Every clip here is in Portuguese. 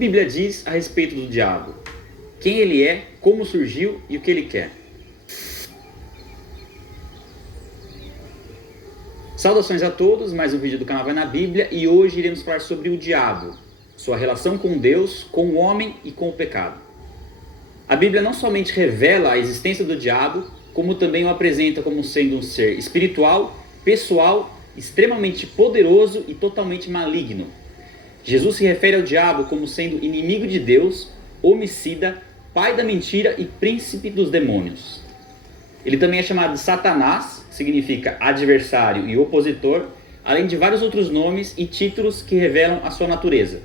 Bíblia diz a respeito do diabo? Quem ele é, como surgiu e o que ele quer? Saudações a todos, mais um vídeo do canal Vai na Bíblia e hoje iremos falar sobre o diabo, sua relação com Deus, com o homem e com o pecado. A Bíblia não somente revela a existência do diabo, como também o apresenta como sendo um ser espiritual, pessoal, extremamente poderoso e totalmente maligno. Jesus se refere ao diabo como sendo inimigo de Deus, homicida, pai da mentira e príncipe dos demônios. Ele também é chamado de Satanás, que significa adversário e opositor, além de vários outros nomes e títulos que revelam a sua natureza.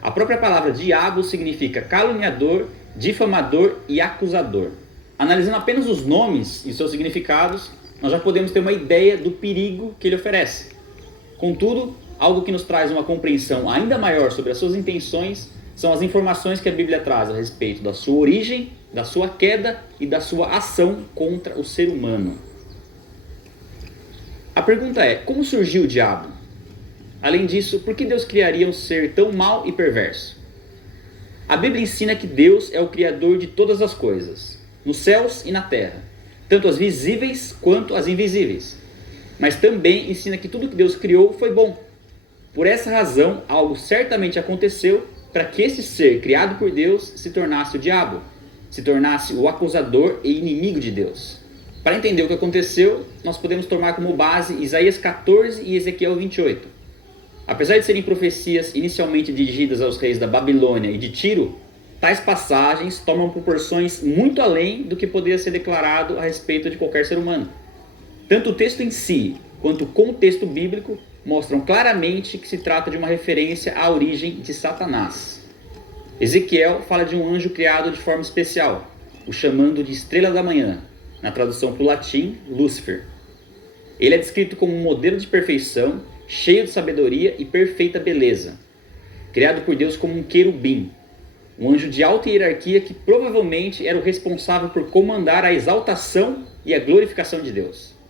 A própria palavra diabo significa caluniador, difamador e acusador. Analisando apenas os nomes e seus significados, nós já podemos ter uma ideia do perigo que ele oferece. Contudo, algo que nos traz uma compreensão ainda maior sobre as suas intenções são as informações que a Bíblia traz a respeito da sua origem, da sua queda e da sua ação contra o ser humano. A pergunta é, como surgiu o diabo? Além disso, por que Deus criaria um ser tão mau e perverso? A Bíblia ensina que Deus é o criador de todas as coisas, nos céus e na terra, tanto as visíveis quanto as invisíveis. Mas também ensina que tudo que Deus criou foi bom. Por essa razão, algo certamente aconteceu para que esse ser criado por Deus se tornasse o diabo, se tornasse o acusador e inimigo de Deus. Para entender o que aconteceu, nós podemos tomar como base Isaías 14 e Ezequiel 28. Apesar de serem profecias inicialmente dirigidas aos reis da Babilônia e de Tiro, tais passagens tomam proporções muito além do que poderia ser declarado a respeito de qualquer ser humano. Tanto o texto em si, quanto o contexto bíblico, mostram claramente que se trata de uma referência à origem de Satanás. Ezequiel fala de um anjo criado de forma especial, o chamando de estrela da manhã, na tradução para o latim, Lúcifer. Ele é descrito como um modelo de perfeição, cheio de sabedoria e perfeita beleza, criado por Deus como um querubim, um anjo de alta hierarquia que provavelmente era o responsável por comandar a exaltação e a glorificação de Deus.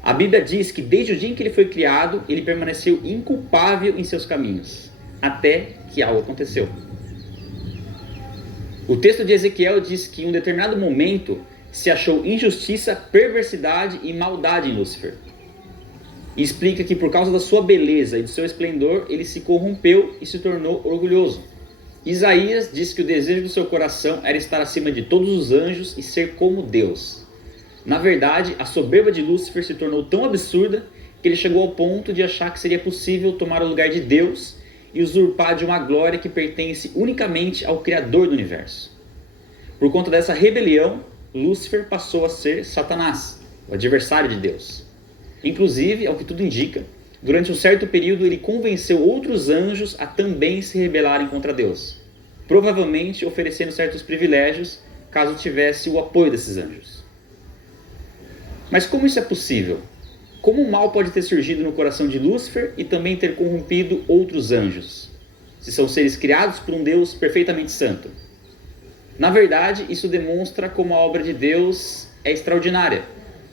A Bíblia diz que desde o dia em que ele foi criado, ele permaneceu inculpável em seus caminhos, até que algo aconteceu. O texto de Ezequiel diz que em um determinado momento se achou injustiça, perversidade e maldade em Lúcifer. E explica que por causa da sua beleza e do seu esplendor, ele se corrompeu e se tornou orgulhoso. Isaías diz que o desejo do seu coração era estar acima de todos os anjos e ser como Deus. Na verdade, a soberba de Lúcifer se tornou tão absurda que ele chegou ao ponto de achar que seria possível tomar o lugar de Deus e usurpar de uma glória que pertence unicamente ao Criador do universo. Por conta dessa rebelião, Lúcifer passou a ser Satanás, o adversário de Deus. Inclusive, ao que tudo indica, durante um certo período ele convenceu outros anjos a também se rebelarem contra Deus, provavelmente oferecendo certos privilégios caso tivesse o apoio desses anjos. Mas como isso é possível? Como o mal pode ter surgido no coração de Lúcifer e também ter corrompido outros anjos, se são seres criados por um Deus perfeitamente santo? Na verdade, isso demonstra como a obra de Deus é extraordinária.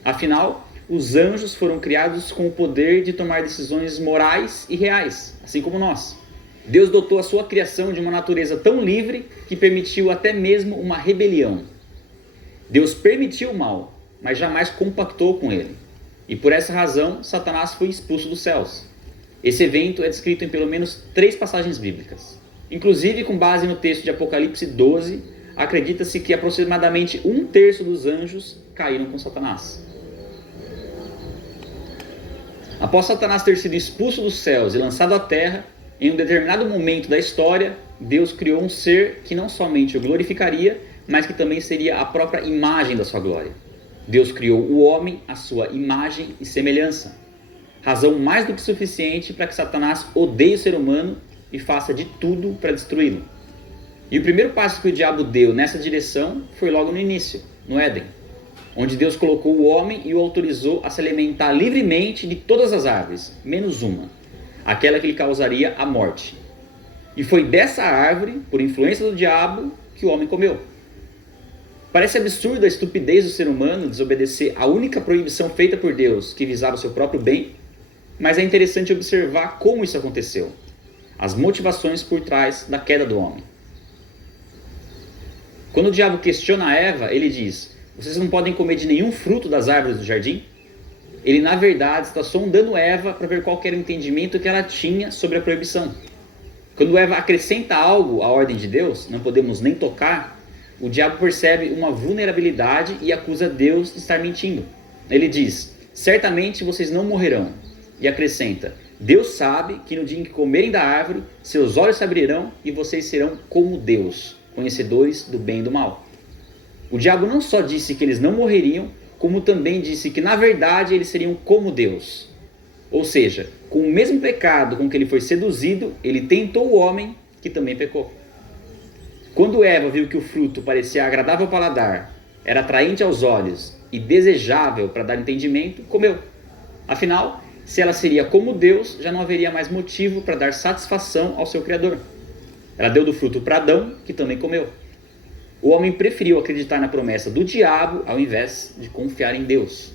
Afinal, os anjos foram criados com o poder de tomar decisões morais e reais, assim como nós. Deus dotou a sua criação de uma natureza tão livre que permitiu até mesmo uma rebelião. Deus permitiu o mal, mas jamais compactou com ele. E por essa razão, Satanás foi expulso dos céus. Esse evento é descrito em pelo menos 3 passagens bíblicas. Inclusive, com base no texto de Apocalipse 12, acredita-se que aproximadamente 1/3 dos anjos caíram com Satanás. Após Satanás ter sido expulso dos céus e lançado à terra, em um determinado momento da história, Deus criou um ser que não somente o glorificaria, mas que também seria a própria imagem da sua glória. Deus criou o homem à sua imagem e semelhança. Razão mais do que suficiente para que Satanás odeie o ser humano e faça de tudo para destruí-lo. E o primeiro passo que o diabo deu nessa direção foi logo no início, no Éden, onde Deus colocou o homem e o autorizou a se alimentar livremente de todas as árvores, menos uma, aquela que lhe causaria a morte. E foi dessa árvore, por influência do diabo, que o homem comeu. Parece absurda a estupidez do ser humano desobedecer a única proibição feita por Deus, que visava o seu próprio bem, mas é interessante observar como isso aconteceu. as motivações por trás da queda do homem. Quando o diabo questiona Eva, ele diz: vocês não podem comer de nenhum fruto das árvores do jardim? Ele, na verdade, está sondando Eva para ver qual era o entendimento que ela tinha sobre a proibição. Quando Eva acrescenta algo à ordem de Deus, não podemos nem tocar, o diabo percebe uma vulnerabilidade e acusa Deus de estar mentindo. Ele diz: certamente vocês não morrerão. E acrescenta: Deus sabe que no dia em que comerem da árvore, seus olhos se abrirão e vocês serão como Deus, conhecedores do bem e do mal. O diabo não só disse que eles não morreriam, como também disse que na verdade eles seriam como Deus. Ou seja, com o mesmo pecado com que ele foi seduzido, ele tentou o homem que também pecou. Quando Eva viu que o fruto parecia agradável ao paladar, era atraente aos olhos e desejável para dar entendimento, comeu. Afinal, se ela seria como Deus, já não haveria mais motivo para dar satisfação ao seu Criador. Ela deu do fruto para Adão, que também comeu. O homem preferiu acreditar na promessa do diabo ao invés de confiar em Deus.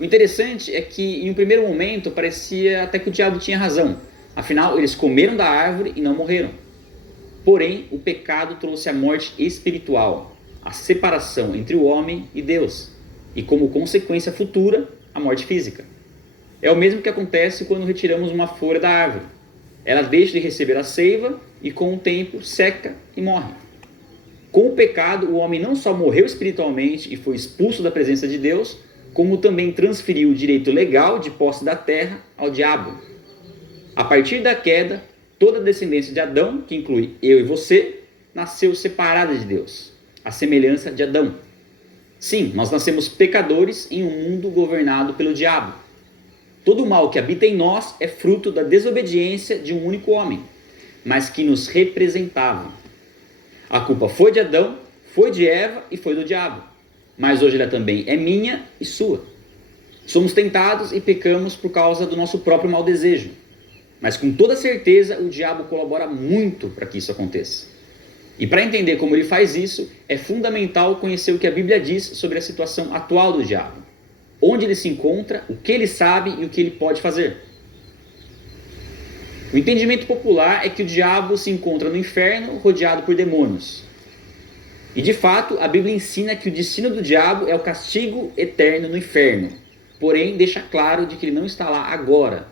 O interessante é que, em um primeiro momento, parecia até que o diabo tinha razão. Afinal, eles comeram da árvore e não morreram. Porém, o pecado trouxe a morte espiritual, a separação entre o homem e Deus, e como consequência futura, a morte física. É o mesmo que acontece quando retiramos uma folha da árvore. Ela deixa de receber a seiva e, com o tempo, seca e morre. Com o pecado, o homem não só morreu espiritualmente e foi expulso da presença de Deus, como também transferiu o direito legal de posse da terra ao diabo. A partir da queda, toda a descendência de Adão, que inclui eu e você, nasceu separada de Deus, à semelhança de Adão. Sim, nós nascemos pecadores em um mundo governado pelo diabo. Todo o mal que habita em nós é fruto da desobediência de um único homem, mas que nos representava. A culpa foi de Adão, foi de Eva e foi do diabo. Mas hoje ela também é minha e sua. Somos tentados e pecamos por causa do nosso próprio mau desejo. Mas com toda certeza o diabo colabora muito para que isso aconteça. E para entender como ele faz isso, é fundamental conhecer o que a Bíblia diz sobre a situação atual do diabo. Onde ele se encontra, o que ele sabe e o que ele pode fazer. O entendimento popular é que o diabo se encontra no inferno rodeado por demônios. E de fato, a Bíblia ensina que o destino do diabo é o castigo eterno no inferno. Porém, deixa claro de que ele não está lá agora,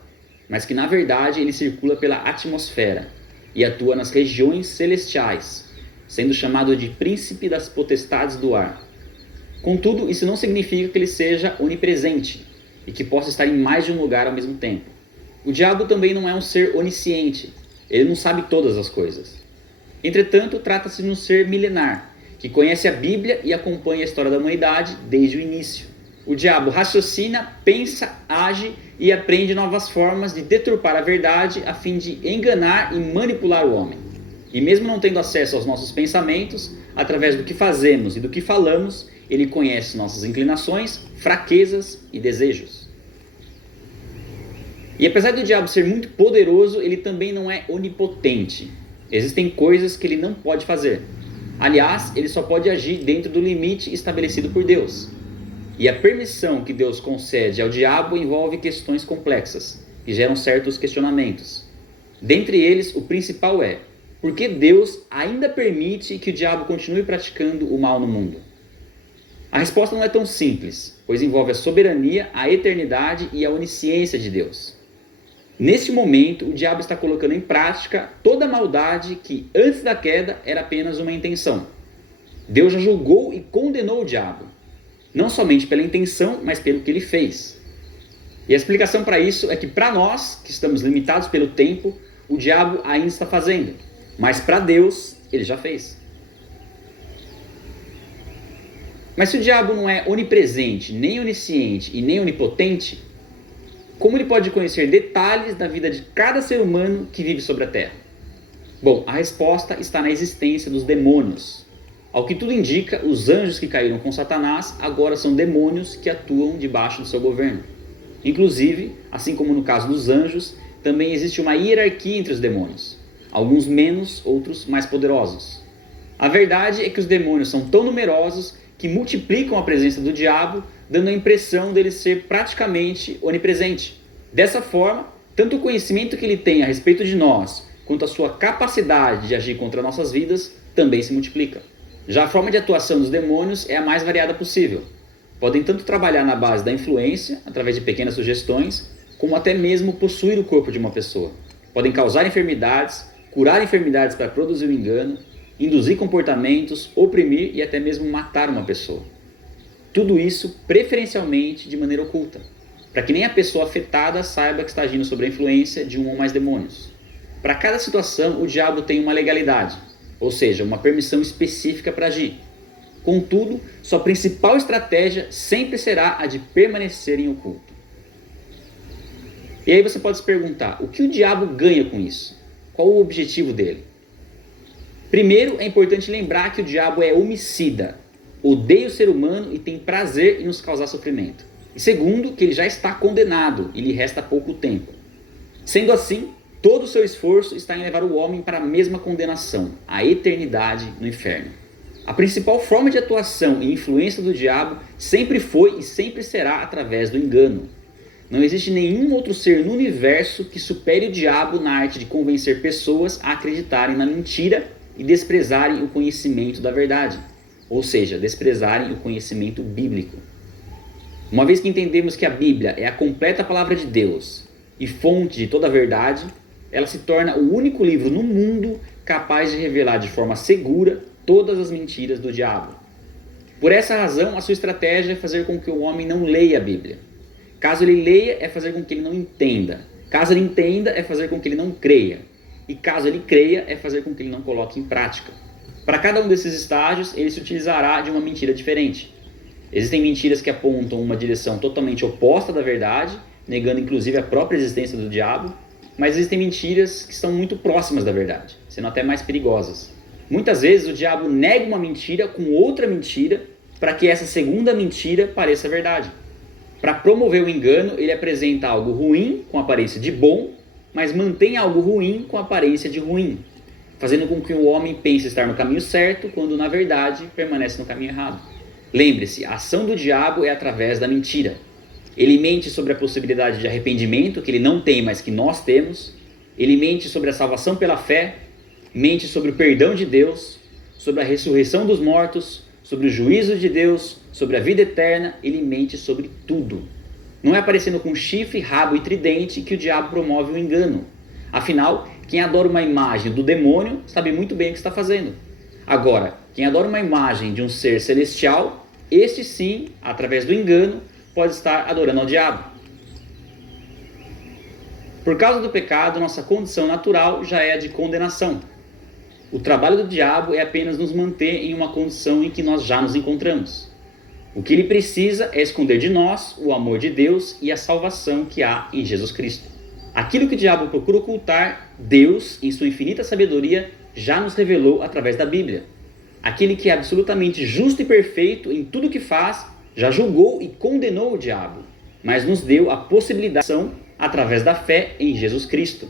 mas que na verdade ele circula pela atmosfera e atua nas regiões celestiais, sendo chamado de príncipe das potestades do ar. Contudo, isso não significa que ele seja onipresente e que possa estar em mais de um lugar ao mesmo tempo. O diabo também não é um ser onisciente, ele não sabe todas as coisas. Entretanto, trata-se de um ser milenar, que conhece a Bíblia e acompanha a história da humanidade desde o início. O diabo raciocina, pensa, age e aprende novas formas de deturpar a verdade a fim de enganar e manipular o homem. E mesmo não tendo acesso aos nossos pensamentos, através do que fazemos e do que falamos, ele conhece nossas inclinações, fraquezas e desejos. E apesar do diabo ser muito poderoso, ele também não é onipotente. Existem coisas que ele não pode fazer. Aliás, ele só pode agir dentro do limite estabelecido por Deus. E a permissão que Deus concede ao diabo envolve questões complexas, que geram certos questionamentos. Dentre eles, o principal é: por que Deus ainda permite que o diabo continue praticando o mal no mundo? A resposta não é tão simples, pois envolve a soberania, a eternidade e a onisciência de Deus. Neste momento, o diabo está colocando em prática toda a maldade que, antes da queda, era apenas uma intenção. Deus já julgou e condenou o diabo, não somente pela intenção, mas pelo que ele fez. E a explicação para isso é que, para nós, que estamos limitados pelo tempo, o diabo ainda está fazendo, mas para Deus, ele já fez. Mas se o diabo não é onipresente, nem onisciente e nem onipotente, como ele pode conhecer detalhes da vida de cada ser humano que vive sobre a Terra? Bom, a resposta está na existência dos demônios. Ao que tudo indica, os anjos que caíram com Satanás agora são demônios que atuam debaixo do seu governo. Inclusive, assim como no caso dos anjos, também existe uma hierarquia entre os demônios. Alguns menos, outros mais poderosos. A verdade é que os demônios são tão numerosos que multiplicam a presença do diabo, dando a impressão dele ser praticamente onipresente. Dessa forma, tanto o conhecimento que ele tem a respeito de nós, quanto a sua capacidade de agir contra nossas vidas também se multiplica. Já a forma de atuação dos demônios é a mais variada possível. Podem tanto trabalhar na base da influência, através de pequenas sugestões, como até mesmo possuir o corpo de uma pessoa. Podem causar enfermidades, curar enfermidades para produzir o engano, induzir comportamentos, oprimir e até mesmo matar uma pessoa. Tudo isso preferencialmente de maneira oculta, para que nem a pessoa afetada saiba que está agindo sob a influência de um ou mais demônios. Para cada situação, o diabo tem uma legalidade, ou seja, uma permissão específica para agir. Contudo, sua principal estratégia sempre será a de permanecer em oculto. E aí você pode se perguntar, o que o diabo ganha com isso? Qual o objetivo dele? Primeiro, é importante lembrar que o diabo é homicida, odeia o ser humano e tem prazer em nos causar sofrimento. E segundo, que ele já está condenado e lhe resta pouco tempo. Sendo assim, todo o seu esforço está em levar o homem para a mesma condenação, a eternidade no inferno. A principal forma de atuação e influência do diabo sempre foi e sempre será através do engano. Não existe nenhum outro ser no universo que supere o diabo na arte de convencer pessoas a acreditarem na mentira e desprezarem o conhecimento da verdade, ou seja, desprezarem o conhecimento bíblico. Uma vez que entendemos que a Bíblia é a completa palavra de Deus e fonte de toda a verdade, ela se torna o único livro no mundo capaz de revelar de forma segura todas as mentiras do diabo. Por essa razão, a sua estratégia é fazer com que o homem não leia a Bíblia. Caso ele leia, é fazer com que ele não entenda. Caso ele entenda, é fazer com que ele não creia. E caso ele creia, é fazer com que ele não coloque em prática. Para cada um desses estágios, ele se utilizará de uma mentira diferente. Existem mentiras que apontam uma direção totalmente oposta da verdade, negando inclusive a própria existência do diabo, mas existem mentiras que estão muito próximas da verdade, sendo até mais perigosas. Muitas vezes o diabo nega uma mentira com outra mentira para que essa segunda mentira pareça verdade. Para promover o engano, ele apresenta algo ruim com aparência de bom, mas mantém algo ruim com aparência de ruim, fazendo com que o homem pense estar no caminho certo, quando na verdade permanece no caminho errado. Lembre-se, a ação do diabo é através da mentira. Ele mente sobre a possibilidade de arrependimento, que ele não tem, mas que nós temos. Ele mente sobre a salvação pela fé, mente sobre o perdão de Deus, sobre a ressurreição dos mortos, sobre o juízo de Deus, sobre a vida eterna. Ele mente sobre tudo. Não é aparecendo com chifre, rabo e tridente que o diabo promove o engano. Afinal, quem adora uma imagem do demônio sabe muito bem o que está fazendo. Agora, quem adora uma imagem de um ser celestial, este sim, através do engano, pode estar adorando ao diabo. Por causa do pecado, nossa condição natural já é a de condenação. O trabalho do diabo é apenas nos manter em uma condição em que nós já nos encontramos. O que ele precisa é esconder de nós o amor de Deus e a salvação que há em Jesus Cristo. Aquilo que o diabo procura ocultar, Deus, em sua infinita sabedoria, já nos revelou através da Bíblia. Aquele que é absolutamente justo e perfeito em tudo que faz, já julgou e condenou o diabo, mas nos deu a possibilidade através da fé em Jesus Cristo,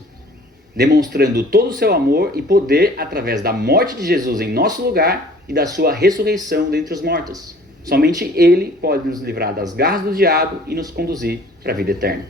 demonstrando todo o seu amor e poder através da morte de Jesus em nosso lugar e da sua ressurreição dentre os mortos. Somente Ele pode nos livrar das garras do diabo e nos conduzir para a vida eterna.